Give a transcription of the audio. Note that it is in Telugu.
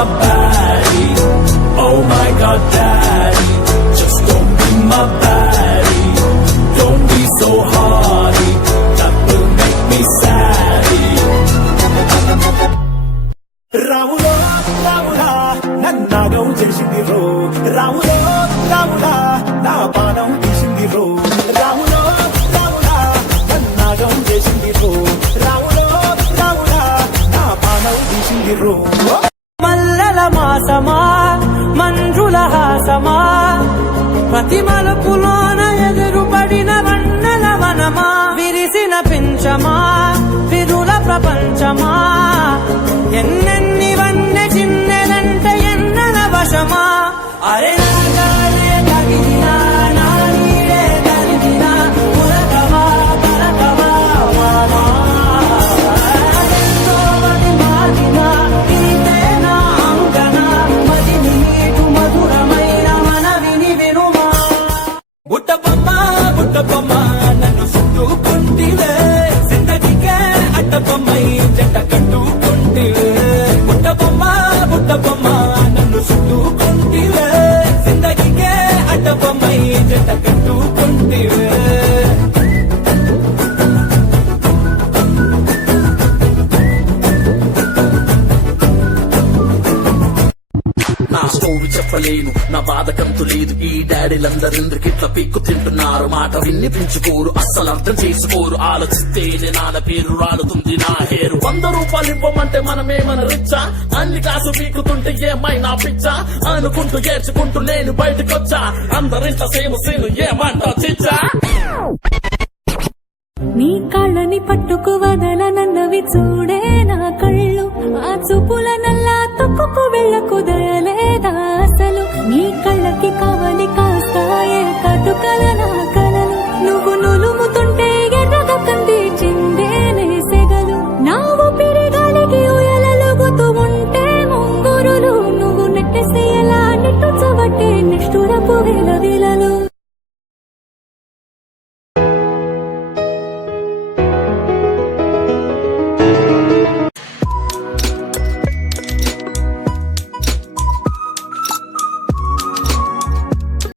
my baddie. Oh my God, daddy, just don't be my baddie. Don't be so hardy, that will make me saddy. రాములో రాములా నన్నాగం చేసింది రో, రాములో రాములా నా పానం తీసింది రో, రాములో రాములా నన్నాగం చేసింది రో, రాములో రాములా నా పానం తీసింది రో. మల్లల మాసమా మంజుల హాసమా ప్రతి మలుపులోన ఎదురుపడిన వన్నెల వనమా విరిసిన పించమా విరుల ప్రపంచమా ఎన్నెన్ని వన్నె చిన్నెలంటే ఎన్నెల వశమా అరే నాగాలే తగిలినా నా నీడే తరిగినా పులకవా పలకవా వామా ఎంతో మది మాదినా నీతేనా అంకనా మది నీటు మధురమైన మనవిని వినుమా. బుట్టబొమ్మ బుట్టబొమ్మ నన్ను చుట్టుకుంటివే జిందగీకే అడ్డబొమ్మై జంట కట్టుకుంటివే. బుట్టబొమ్మ బుట్టబొమ్మ నన్ను చుట్టుకుంటివే జిందగీకే అడ్డబొమ్మై జంట కట్టుకుంటివే. నా స్టోరీ చెప్పలేను, నా బాధకంతు లేదు. ఈ డాడీలందరిందుకు ఇట్లా పీక్కు తింటున్నారు. మాట విన్ని పెంచుకోరు, అస్సలు అర్థం చేసుకోరు. ఆలోచిస్తేనే నాన్న పేరు రాలుతుంది నా హేరు. 100 రూపాయలు ఇవ్వమంటే మనమేమన్నా రిచ్చా? అన్ని కాసు పీకుతుంటే ఏమైనా పిచ్చా? అనుకుంటూ ఏడ్చుకుంటూ నేను బయటకొచ్చా. అందరింత సేమ్ సీను ఏమంటా చిచ్చా? నీ కళ్ళని పట్టుకు వదలనన్నవి చూడే నా కళ్ళు, ఆ చూపుల నల్లా తొక్కుకు వెళ్ళకుదరు.